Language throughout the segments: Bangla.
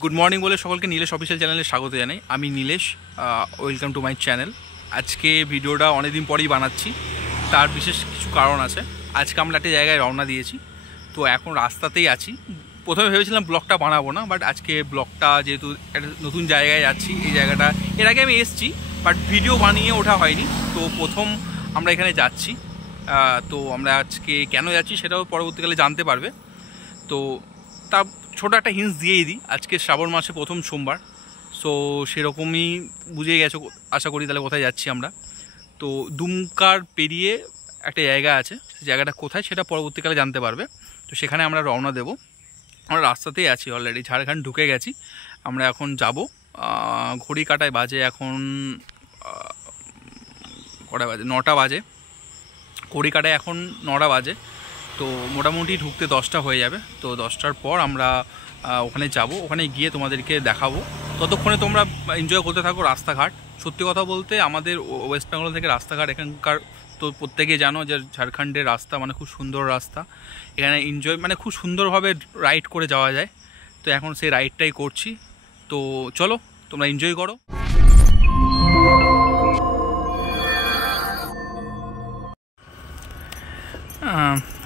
गुड मर्निंग बोले सकल के नीलेश अफिशियल चैनल स्वागत जानाई। आमी Nilesh, welcome to my channel. आज के भिडियोटा अनेक दिन पर ही बनाচ্ছি, तार विशेष किछु कारण आछे। आज के आमरा एक জায়গায় रवना दिएছি, तो এখন রাস্তাতেই আছি। প্রথমে ভেবেছিলাম ব্লগটা বানাবো না, বাট আজকে ব্লগটা যেহেতু একটা নতুন জায়গায় যাচ্ছি, এই জায়গাটা এর আগে আমি এসেছি বাট ভিডিও বানিয়ে ওঠা হয়নি, তো প্রথম আমরা এখানে যাচ্ছি। তো আমরা আজকে কেন যাচ্ছি সেটাও পরবর্তীকালে জানতে পারবে। তো তা ছোটো একটা হিন্টস দিয়েই দিই, আজকে শ্রাবণ মাসে প্রথম সোমবার, সো সেরকমই বুঝে গেছো আশা করি তাহলে কোথায় যাচ্ছি আমরা। তো দুমকার পেরিয়ে একটা জায়গা আছে, জায়গাটা কোথায় সেটা পরবর্তীকালে জানতে পারবে। তো সেখানে আমরা রওনা দেব। আমরা রাস্তাতেই আছি, অলরেডি ঝাড়খণ্ড ঢুকে গেছি। আমরা এখন যাব, ঘড়ি কাটায় বাজে এখন কটা বাজে, 9টা বাজে। ঘড়ি কাটায় এখন 9টা বাজে, তো মোটামুটি ঢুকতে 10টা হয়ে যাবে। তো 10টার পর আমরা ওখানে যাব, ওখানে গিয়ে তোমাদেরকে দেখাবো। ততক্ষণে তোমরা এনজয় করতে থাকো রাস্তাঘাট। সত্যি কথা বলতে আমাদের ওয়েস্ট বেঙ্গল থেকে রাস্তাঘাট এখানকার তো প্রত্যেকেই জানো যে ঝাড়খণ্ডের রাস্তা মানে খুব সুন্দর রাস্তা, এখানে এনজয় মানে খুব সুন্দরভাবে রাইড করে যাওয়া যায়। তো এখন সেই রাইডটাই করছি, তো চলো তোমরা এনজয় করো।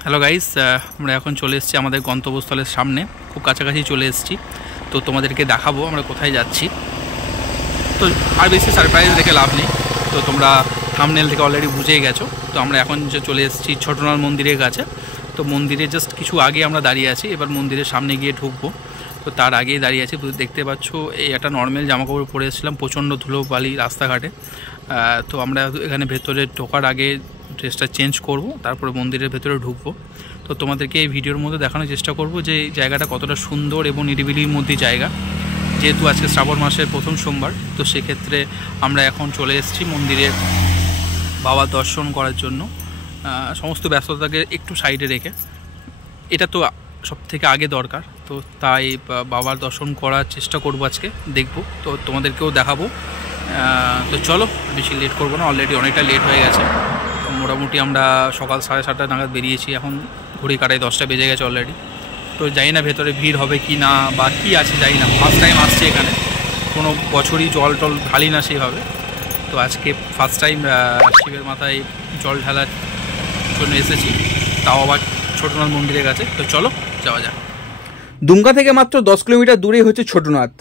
হ্যালো গাইস, আমরা এখন চলে এসেছি আমাদের গন্তব্যস্থলের সামনে, খুব কাছাকাছি চলে এসেছি। তো তোমাদেরকে দেখাবো আমরা কোথায় যাচ্ছি। তো আর বেশি সারপ্রাইজ দেখে লাভ নেই, তো তোমরা থাম্বনেল থেকে অলরেডি বুঝেই গেছো। তো আমরা এখন যে চলে এসেছি ছোটনাথ মন্দিরের কাছে। তো মন্দিরে জাস্ট কিছু আগে আমরা দাঁড়িয়ে আছি, এবার মন্দিরের সামনে গিয়ে ঢুকবো। তো তার আগেই দাঁড়িয়ে আছি, দেখতে পাচ্ছ এই একটা নর্মাল জামাকাপড় পরে এসেছিলাম, প্রচণ্ড ধুলোবালি রাস্তাঘাটে। তো আমরা এখানে ভেতরে ঢোকার আগে ড্রেসটা চেঞ্জ করব, তারপরে মন্দিরের ভেতরে ঢুকবো। তো তোমাদেরকে এই ভিডিওর মধ্যে দেখানোর চেষ্টা করব যে এই জায়গাটা কতটা সুন্দর এবং নিরিবিলির মধ্যে জায়গা। যেহেতু আজকে শ্রাবণ মাসের প্রথম সোমবার, তো সেক্ষেত্রে আমরা এখন চলে এসেছি মন্দিরে বাবার দর্শন করার জন্য। সমস্ত ব্যস্ততাকে একটু সাইডে রেখে, এটা তো সব থেকে আগে দরকার, তো তাই বাবার দর্শন করার চেষ্টা করব আজকে, দেখব। তো তোমাদেরকেও দেখাবো। তো চলো বেশি লেট করবো না, অলরেডি অনেকটা লেট হয়ে গেছে। মোটামুটি আমরা সকাল 7:30 নাগাদ বেরিয়েছি, এখন ঘড়ি কাটায় 10টা বেজে গেছে অলরেডি। তো জানি না ভেতরে ভিড় হবে কি না বা কী আছে জানি না, ফার্স্ট টাইম আসছে এখানে, কোনো বছরই জল টল ঢালি না সেইভাবে। তো আজকে ফার্স্ট টাইম শিবের মাথায় জল ঢালার জন্য এসেছি, তাও আবার ছোটনাথ মন্দিরের কাছে। তো চলো যাওয়া যাক। দুমকা থেকে মাত্র 10 কিলোমিটার দূরে হচ্ছে ছোটনাথ।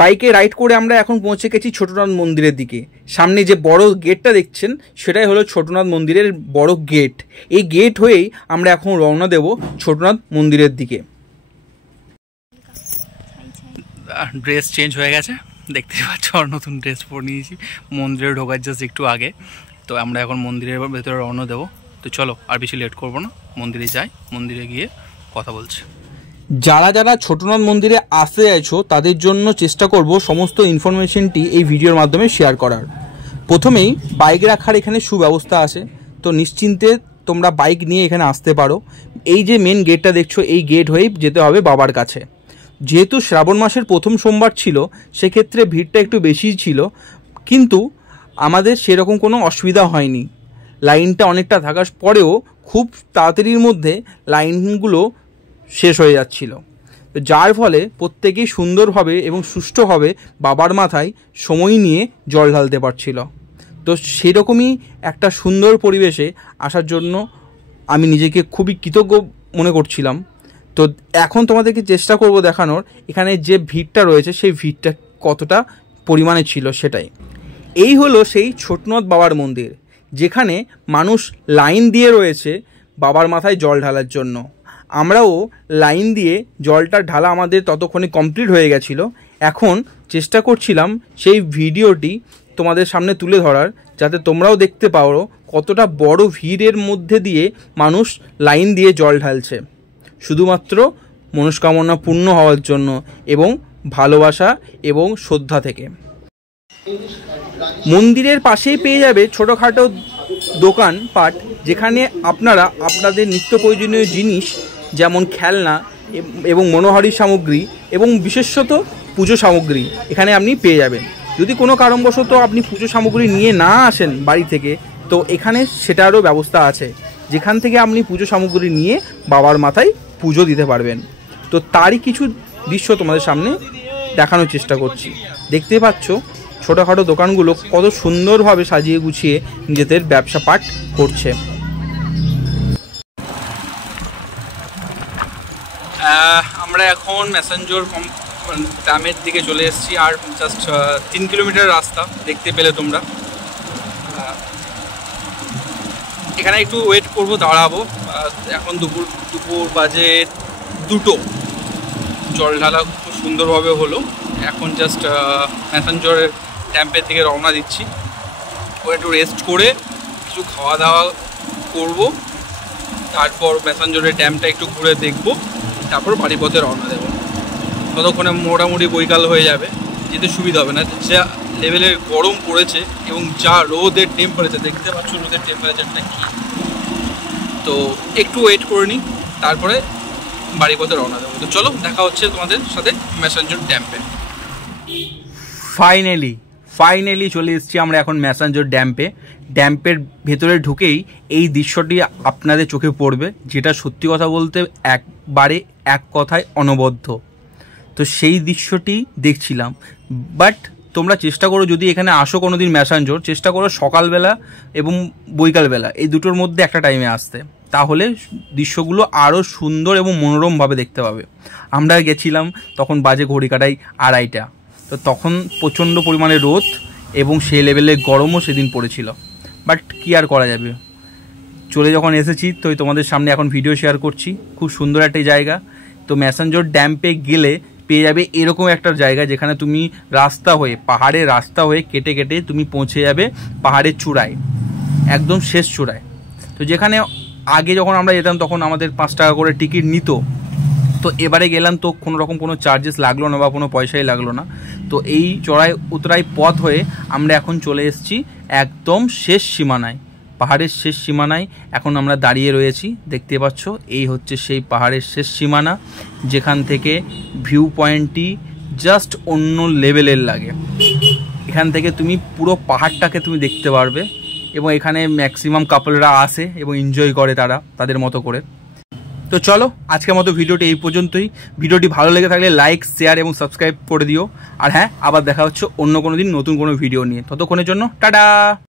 বাইকে রাইড করে আমরা এখন পৌঁছে গেছি ছোটনাথ মন্দিরের দিকে। সামনে যে বড় গেটটা দেখছেন সেটাই হলো ছোটনাথ মন্দিরের বড় গেট। এই গেট হয়েই আমরা এখন রওনা দেব ছোটনাথ মন্দিরের দিকে। ড্রেস চেঞ্জ হয়ে গেছে, দেখতে পাচ্ছ, আর নতুন ড্রেস পরে নিয়েছি মন্দিরে ঢোকার জাস্ট একটু আগে। তো আমরা এখন মন্দিরের ভেতরে রওনা দেবো। তো চলো আর বেশি লেট করবো না, মন্দিরে যাই, মন্দিরে গিয়ে কথা বলছি। যারা যারা ছোটনাথ মন্দিরে আসতে চাইছো তাদের জন্য চেষ্টা করব সমস্ত ইনফরমেশনটি এই ভিডিওর মাধ্যমে শেয়ার করার। প্রথমেই বাইক রাখার এখানে সুব্যবস্থা আছে, তো নিশ্চিন্তে তোমরা বাইক নিয়ে এখানে আসতে পারো। এই যে মেন গেটটা দেখছো, এই গেট হয়েই যেতে হবে বাবার কাছে। যেহেতু শ্রাবণ মাসের প্রথম সোমবার ছিল, সেক্ষেত্রে ভিড়টা একটু বেশিই ছিল, কিন্তু আমাদের সেরকম কোনো অসুবিধা হয়নি। লাইনটা অনেকটা থাকার পরেও খুব তাড়াতাড়ির মধ্যে লাইনগুলো শেষ হয়ে যাচ্ছিল, যার ফলে প্রত্যেকেই সুন্দরভাবে এবং সুষ্ঠুভাবে বাবার মাথায় সময় নিয়ে জল ঢালতে পারছিল। তো সেরকমই একটা সুন্দর পরিবেশে আসার জন্য আমি নিজেকে খুবই কৃতজ্ঞ মনে করছিলাম। তো এখন তোমাদেরকে চেষ্টা করব দেখানোর এখানে যে ভিড়টা রয়েছে সেই ভিড়টা কতটা পরিমাণে ছিল সেটাই। এই হলো সেই ছোটনাথ বাবার মন্দির, যেখানে মানুষ লাইন দিয়ে রয়েছে বাবার মাথায় জল ঢালার জন্য। আমরাও লাইন দিয়ে জলটা ঢালা আমাদের ততক্ষণে কমপ্লিট হয়ে গেছিলো। এখন চেষ্টা করছিলাম সেই ভিডিওটি তোমাদের সামনে তুলে ধরার, যাতে তোমরাও দেখতে পারো কতটা বড় ভিড়ের মধ্যে দিয়ে মানুষ লাইন দিয়ে জল ঢালছে, শুধুমাত্র মনস্কামনা পূর্ণ হওয়ার জন্য এবং ভালোবাসা এবং শ্রদ্ধা থেকে। মন্দিরের পাশেই পেয়ে যাবে ছোটোখাটো দোকানপাট, যেখানে আপনারা আপনাদের নিত্য প্রয়োজনীয় জিনিস যেমন খেলনা এবং মনোহারী সামগ্রী এবং বিশেষত পুজো সামগ্রী এখানে আপনি পেয়ে যাবেন। যদি কোনো কারণবশত আপনি পুজো সামগ্রী নিয়ে না আসেন বাড়ি থেকে, তো এখানে সেটারও ব্যবস্থা আছে, যেখান থেকে আপনি পুজো সামগ্রী নিয়ে বাবার মাথায় পুজো দিতে পারবেন। তো তারই কিছু দৃশ্য তোমাদের সামনে দেখানোর চেষ্টা করছি। দেখতেই পাচ্ছ ছোটোখাটো দোকানগুলো কত সুন্দরভাবে সাজিয়ে গুছিয়ে নিজেদের ব্যবসা পাঠ করছে। আমরা এখন ম্যাসেঞ্জর ড্যামের দিকে চলে এসেছি, আর জাস্ট 3 কিলোমিটার রাস্তা দেখতে পেলে তোমরা। এখানে একটু ওয়েট করবো, দাঁড়াবো। এখন দুপুর বাজে 2টো। জল ঢালা খুব সুন্দরভাবে হলো। এখন জাস্ট ম্যাসেঞ্জরের ড্যাম্পের দিকে রওনা দিচ্ছি। ও একটু রেস্ট করে কিছু খাওয়া দাওয়া করবো, তারপর ম্যাসেঞ্জরের ড্যামটা একটু ঘুরে দেখবো, তারপর বাড়ি পথে রওনা দেবো। ততক্ষণে মোটামুটি বৈকাল হয়ে যাবে, যেতে সুবিধা হবে না। যা লেভেলের গরম পড়েছে এবং যা রোদের টেম্পারেচার, দেখতে পাচ্ছ রোদের টেম্পারেচারটা কী। তো একটু ওয়েট করে নিই, তারপরে বাড়ি পথে রওনা দেবো। তো চলো, দেখা হচ্ছে তোমাদের সাথে ম্যাসেঞ্জর ড্যাম্পে। ফাইনালি চলে এসেছি আমরা এখন ম্যাসেঞ্জর ড্যাম্পে। ড্যাম্পের ভেতরে ঢুকেই এই দৃশ্যটি আপনাদের চোখে পড়বে, যেটা সত্যি কথা বলতে একবারে এক কথায় অনবদ্য। তো সেই দৃশ্যটি দেখছিলাম। বাট তোমরা চেষ্টা করো, যদি এখানে আসো কোনো দিন ম্যাসেঞ্জর, চেষ্টা করো সকালবেলা এবং বৈকালবেলা এই দুটোর মধ্যে একটা টাইমে আসতে, তাহলে দৃশ্যগুলো আরও সুন্দর এবং মনোরমভাবে দেখতে পাবে। আমরা গেছিলাম তখন বাজে ঘড়ি কাটাই 2:30, তো তখন প্রচণ্ড পরিমাণে রোদ এবং সেই লেভেলের গরমও সেদিন পড়েছিল। বাট কী আর করা যাবে, চলে যখন এসেছি তো তোমাদের সামনে এখন ভিডিও শেয়ার করছি। খুব সুন্দর একটা জায়গা। তো ম্যাসেঞ্জর ড্যাম্পে গেলে পেয়ে যাবে এরকম একটা জায়গা, যেখানে তুমি রাস্তা হয়ে, পাহাড়ের রাস্তা হয়ে কেটে কেটে তুমি পৌঁছে যাবে পাহাড়ের চূড়ায়, একদম শেষ চূড়ায়। তো যেখানে আগে যখন আমরা যেতাম তখন আমাদের 5 টাকা করে টিকিট নিত, তো এবারে গেলাম তো কোনো রকম কোনো চার্জেস লাগলো না বা কোনো পয়সাই লাগলো না। তো এই চড়াই উতরাই পথ হয়ে আমরা এখন চলে এসেছি একদম শেষ সীমানায়, পাহাড়ের শেষ সীমানায় এখন আমরা দাঁড়িয়ে রয়েছি। দেখতে পাচ্ছ এই হচ্ছে সেই পাহাড়ের শেষ সীমানা, যেখান থেকে ভিউ পয়েন্টটি জাস্ট অন্য লেভেলের লাগে। এখান থেকে তুমি পুরো পাহাড়টাকে তুমি দেখতে পারবে, এবং এখানে ম্যাক্সিমাম কাপলরা আসে এবং এনজয় করে তারা তাদের মতো করে। তো চলো, আজকের মতো ভিডিওটি এই পর্যন্তই। ভিডিওটি ভালো লেগে থাকলে লাইক, শেয়ার এবং সাবস্ক্রাইব করে দিও। আর হ্যাঁ, আবার দেখা হচ্ছে অন্য কোনো দিন নতুন কোনো ভিডিও নিয়ে। ততক্ষণের জন্য টাটা।